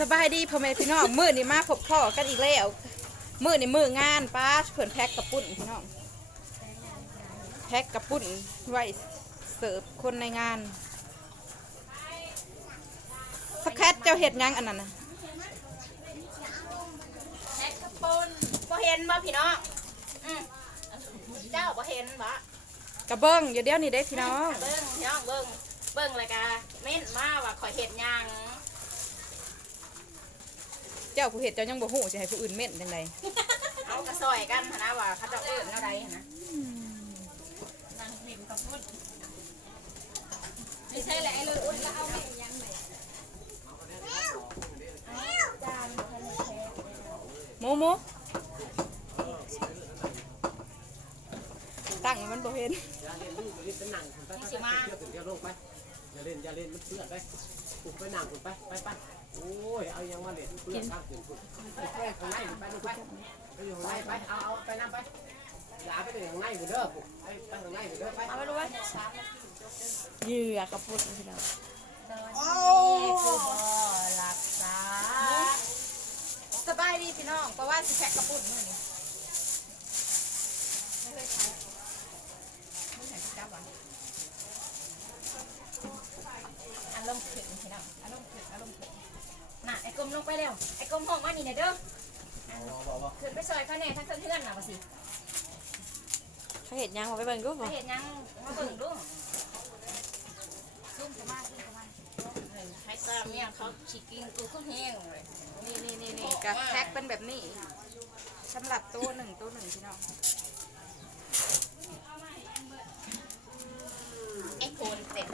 สบายดีพ่อแม่พี่น้องมื้อนี้มาพบพ่อกันอีกแล้วมื้อนี้มื้องานป้าเพิ่นแพ็คกระปุ้นพี่น้องแพ็คกระปุ้นไว้เสิร์ฟคนในงานสแคทเจ้าเห็ดยังอันนั้นนะแพ็คกระปุ้นบ่เห็นบ่พี่น้องเจ้าบ่เห็นบ่กระเบิ้งอยู่เดี๋ยวนี้ได้พี่น้อง เบิ่งพี่น้องเบิ่งเลยกะเม่นมาว่าข่อยเห็ดหยัง เจ้าผู้เห็ดเจ้ายังบ่ฮู้สิให้ผู้อื่นเม่นจังได เอากระซอยกันนะว่าเขาจะเอิ้นอะไรนะนางพิมพ์กระปุ้นไม่ใช่แหละไอ้เลยอุ่นแล้วเอาแม่ยังไหนหมูตั้งให้มันบ่เห็นนี่สิมาอย่าลงไปอย่าเล่นมันเสื้อไปปุกไปหนังคุณไปโอ้ยเอายังมาเล่นเพื่อนข้างถึงคุณไปข้างในไปลงไปอยู่ข้างในไปเอาไปนั่งไปอย่าไปถึงข้างในคุณเด้อปุกไปข้างในคุณเด้อไปเอาไปดูไว้เหยื่อกระปุ้นพี่น้องโอ้คือบ่รักษาสบายดีพี่น้องเพราะว่าสิแพ็คกระปุ้นมื้อนี้ไม่เคยใช้ไม่ใช่จับวะอารมณ์ขึ้นพี่น้องอารมณ์ขึ้นน่ะไอ้กลมลงไปเร็วไอ้กลมห้องว่านี่เนี่ยเด้อขึ้นไปซอยเขาแน่ทั้งเพื่อนน่ะว่าสิ เขาเห็ดยังมาไปเบิ่งดูบ่ ไปเห็นยังมาเบิ่งดูซุ่มจะมาให้ตามเนี่ยเขาฉีกกินกูก็แห้งเลยนี่กระแพ็คเป็นแบบนี้สำหรับตัวหนึ่งพี่น้อง ไอ้โคนเต็ม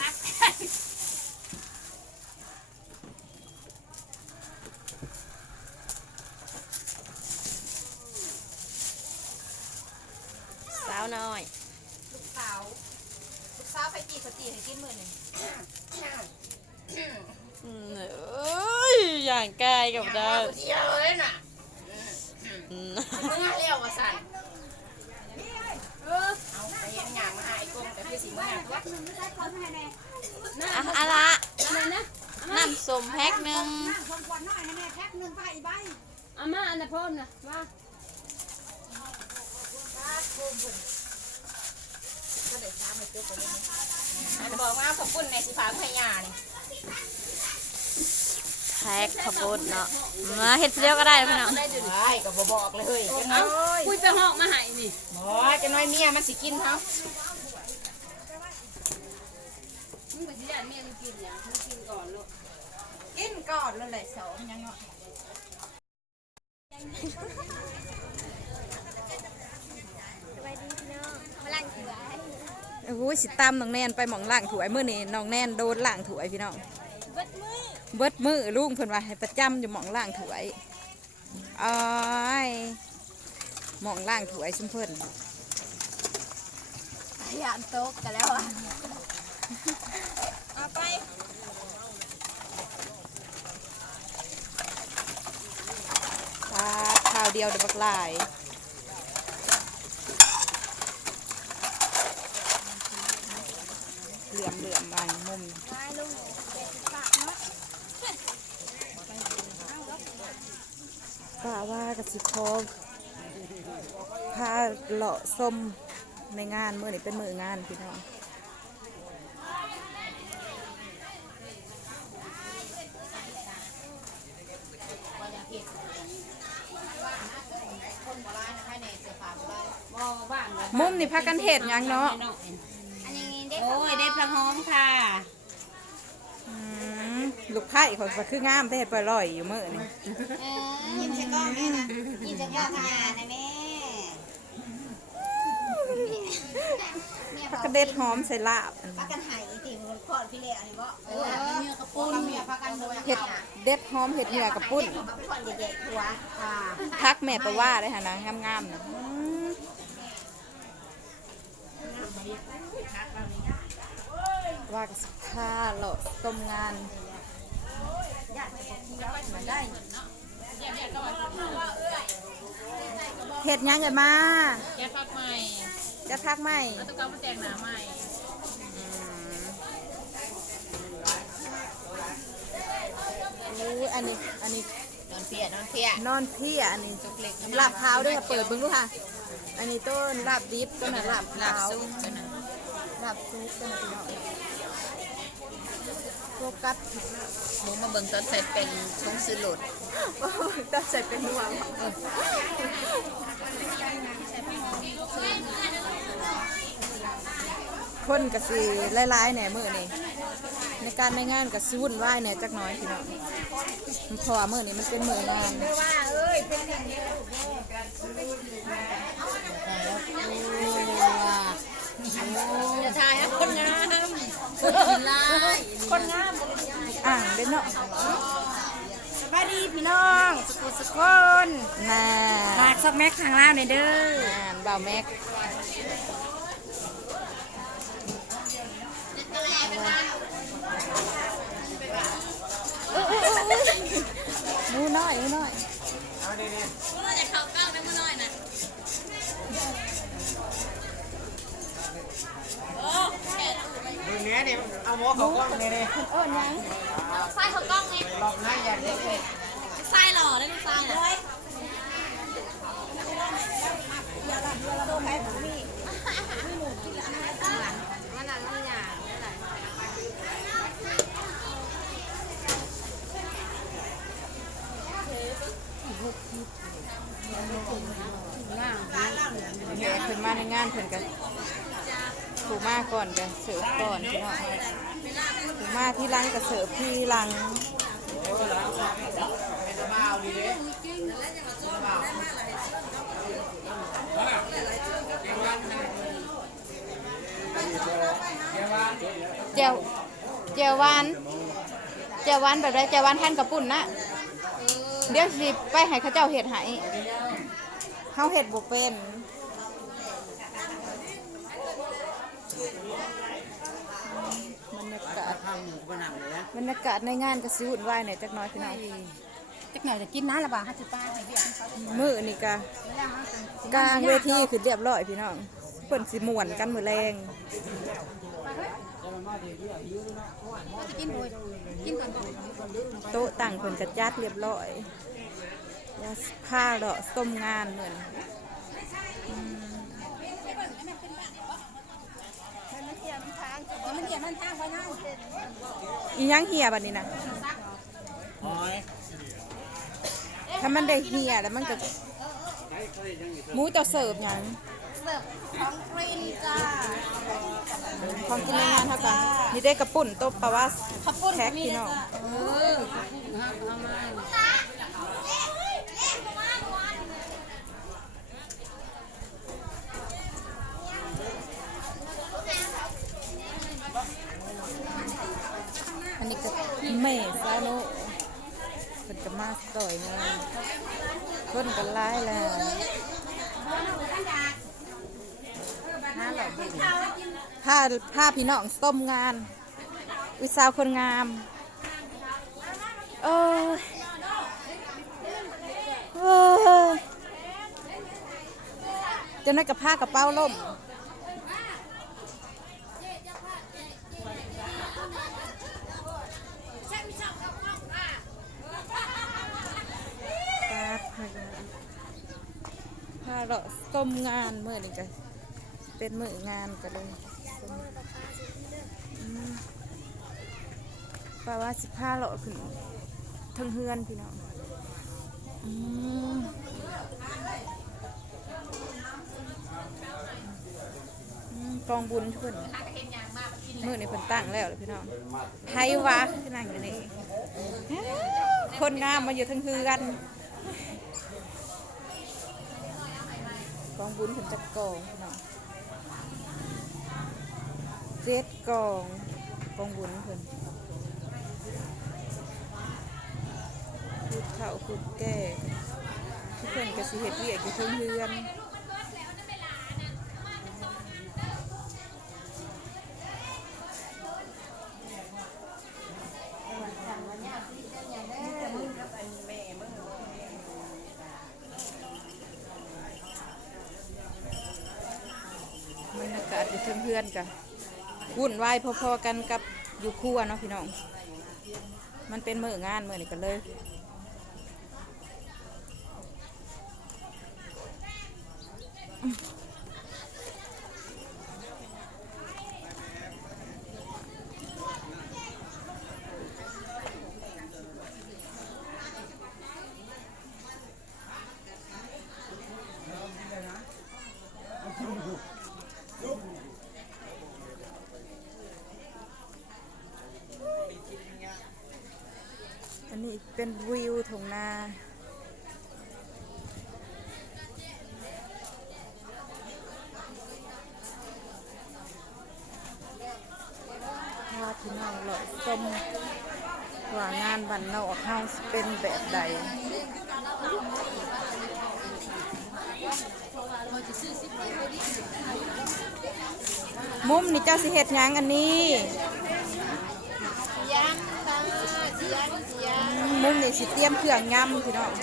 นักสาวน้อย ลูกสาวไปจีให้กินมื้อนึง เอ้ยอย่างกายกับดาว เดียวเลยน่ะมึงเลี้ยวว่าสั่นเอาไปเห็นหยังมาไอ้กงแต่คือสิมึงตัวอะละน้ำส้มแพ็คหนึ่ง อาม่าอันนั้นพ่นนะว่าอันบอกว่าขอบคุณในสิพาพญานี่ แพ็คขบวนเนาะมาเฮ็ดเดียวก็ได้พี่น้อง ไอ้ก็บอกเลยเฮ้ยจังน้อย คุยไปหอกมาหายนี่ จังน้อยเมียมันสิกินเขา มึงไปที่ไหนเมียมึงกินเนี่ยมึงกินก่อนลูก กินก่อนเลยสองยังเนาะ โอ้ยสิตามน้องแนนไปหม่องล่างถวยมื้อนี้น้องแนนโดนล่างถวยพี่น้องเบิดมือลุงเพิ่นว่าให้ประจำอยู่หม่องล่างถวยอ้ายหม่องล่างถวยซุมเพิ่น ยานโต๊ะกันแล้วอ่ะเอาไป ข้าวเดียวเดี๋ยวบักลายเหลื่อมบางมุมป้าว่ากระสิคอพาเลาะส้มในงานมื้อนี้เป็นมื้องานพี่น้องมุมนี่พักกันเห็ดยังเนาะ โอ้ยได้พระหอมค่ะ ลูกไผ่เขาก็คืองามแต่เห็ดปล่อยอยู่มื้อนี่ ยิ้มจะก้อนแม่นะยิ้มจะก้อนทานะแม่ พักกันเด็ดหอมใส่ลาบ พักกันหายตีมือคอดพี่เลี้ยอันนี้บ่เนื้อกระปุ้นเนื้อพักกันโดย เห็ดเด็ดหอมเห็ดเหนือกระปุ้น พักผ่อนใหญ่ๆตัวค่ะ พักแม่ประว่าเลยค่ะนะงามๆนะว่ากับผ้าเลาะต้มงานเห็ดยังไงมา แกพักใหม่ จะทักไหม แล้วต้องการมาแต่งหน้าใหม่ อันนี้ นอนเพียนอนเพีย นอนเพียอันนี้ จุกเล็ก ลาบเท้าด้วยค่ะเปิดเบิ่งดูค่ะ อันนี้ต้นลาบดิบต้นน่ะลาบ ลา เท้า บซุปกันนะ ลาบซุปต้นน่ะพี่น้องโฟกัส หมูมาเบิ่งตอนใส่เป็นชงซื้อหลุด ต้องใส่เป็นหัวคนกะสีหลายๆแหน่มื้อนี้ในการในงานกะสิวุ่นวายแหน่จักหน่อยพี่น้องเพราะว่ามื้อนี้มันเป็นมื้องาน จะทายนะคนงามคนงาม อ่างเด้อเนาะ สบายดีพี่น้องสุขคน น่า ฝากซอกแม็กข้างล่างหน่อยเด้อ บ่าวแม็กหมูน้อยหมูน้อย เอาดี เราจะเข้าก้าวไปเมื่อน้อยนะ ๆมือเนี้ยนี่เอาหมอเขากล้องนี่นี่ เอิ้นหยัง ไส้เขากล้องไง หลอกง่ายอย่างนี้เลย ไส้หล่อเลยลูกไส้เลย เดี๋ยวเพิ่นมาในงานเพิ่นกันถูกมาก่อนกันเสิร์ฟก่อนพี่น้องถูกมาที่หลังกับเสิร์ฟที่หลัง เป็นบ้าดีเลย เจียวเจียวหวานเจียวหวานแบบไรเจียวหวานท่านกับปุ่นนะเดี๋ยวสิไปให้เขาเจ้าเห็ดให้เฮาเห็ดบ่เป็นบรรยากาศ ข้างหมูกระหน่ำเลยนะ บรรยากาศในงานก็สิวุ่นวายหน่อยจักหน่อยพี่น้อง จักหน่อยจะกินน้ำละบ่าฮัตป้าให้เบียร์เขา มื้อนี่ก็กลางเวทีคือเรียบร้อยพี่น้องเพิ่นสิม่วนกันมื้อแรง กินโดยกินก่อน โต๊ะตั้งเพิ่นก็จัดเรียบร้อยยาผ้าดอกส้มงานเหมือนอีหยังเหียบัดนี้นะ อ๋อย ถ้ามันได้เหียแล้วมันก็หมูเจะเสิร์ฟหยัง เสิร์ฟของกรีนจ้า ของกินในงานเท่ากันนี่ได้กระปุ่นต้มปลาว่า ข้าวปุ้น แท็กพี่น้องอันนี้ก็แม่ซาโนเป็นกระมาสอยงานคนกันร้ายแล้วผ้าพี่น้องต้มงานอุตสาวคนงามเออจะนั่นกับผ้ากระเป๋าล่มผ้าเราต้มงานเมื่อนี้ก็เป็นมื้องานกันเลยแปลว่า15 เราขึ้นทั้งเฮือนพี่น้องกองบุญทุกคนมื้อนี้เพิ่นตั้งแล้วเลยพี่น้องไผวะคือนั่งอยู่นี่คนงามมาอยู่ทั้งเฮือนกองบุญเพิ่นจัดกองพี่น้อง7 กองบุญเพิ่นพูดเฒ่าพูดแก่ทุกคนก็สิเฮ็ดเวียกอยู่เทิงเรือน เทิงเพื่อนกะวุ่นวายพอๆกันกับอยู่ครัวเนาะพี่น้องมันเป็นมื้องานมื้อนี้กันเลยอันนี้เป็นวิวทุ่งนาพาพี่น้องเลาะชมว่างานบ้านนอกเฮาสิเป็นแบบใดมุมนี่เจ้าสิเฮ็ดหยังอันนี้มุมนี่สิเตรียมเครื่องยำพี่น้อง เ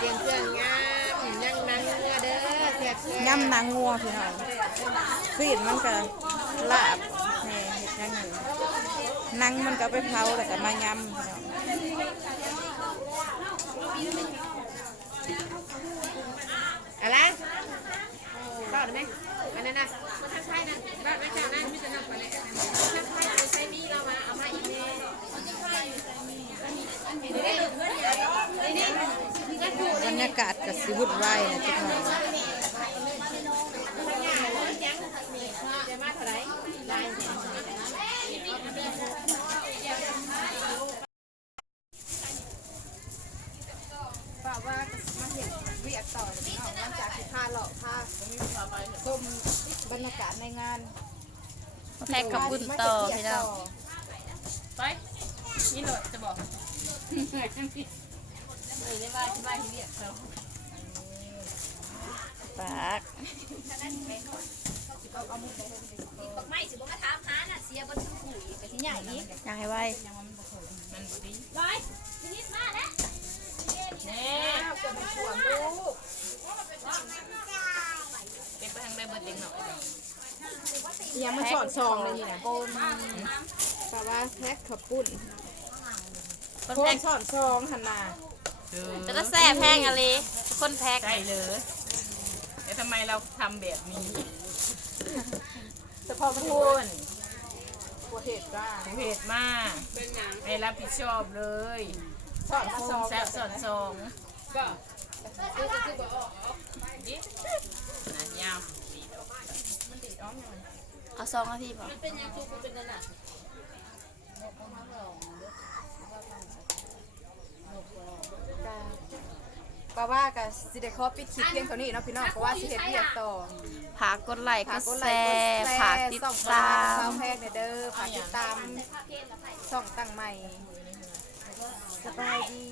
ตรียมเครื่องงามยังนังเนื้อเด้อแซ่บ ยำหนังงัวพี่น้องซีดมันก็ลาบแหน่เฮ็ดหยังหนึ่งหนังมันก็ไปเผาแล้วก็มายำพี่น้อง อะไรรอดไหมอันนั้นน่ะมันทักทายนั่นรอดไหมเจ้านั่นมิจะนำไปเลยทักทายเอาใช้มีเรามาเอามาอีกเนี่ยบรรยากาศก็สิวุ่นวายนะทุกคน จะมาเท่าไหร่ได้ ป้าว่ามาเห็นเวียกต่อพี่น้องหลังจากที่พาเลาะพาชมบรรยากาศในงาน แพ็กกับบุญต่อพี่น้อง ไปนี่โหลดจะบอกเลยได้ว่าที่บ้านที่เรียกเขา ปาก บอกไม่สิบอกมาถามหาน่ะเสียบนชื่อขู่ไปที่ใหญ่นี้ อยากให้ไว มันดี ร้อยทีนี้มาแล้ว เน่เก็บไปทางได้เบิดเด็กหน่อย ยังมาสอนซองเลยนี่นะป้าว่าแพ็คขับปุ่น คน โค แพ็ก นสอนซองหันมา จะก็แซ่แพงอะไรคนแพ็ก ใช่เลยแล้วทำไมเราทำแบบนี้ เฉพาะมันพูนตัวเห็ดก้า เผ็ดมากไม่รับผิดชอบเลย สอนซอง แซ่บสอนซองก็ดินะยาว เอาซองมาพี่บอก ป้าว่ากับสิเดคอปิดคลิปเพียงเท่านี้เนาะพี่น้องเพราะว่าสิเฮ็ดเรียกต่อ ผากกดไลค์กด กดไล แซ่ ค์กด ผากติดตาม ซาวแพกเด้อฝากติดตามช่องตั้งใหม่สบายดี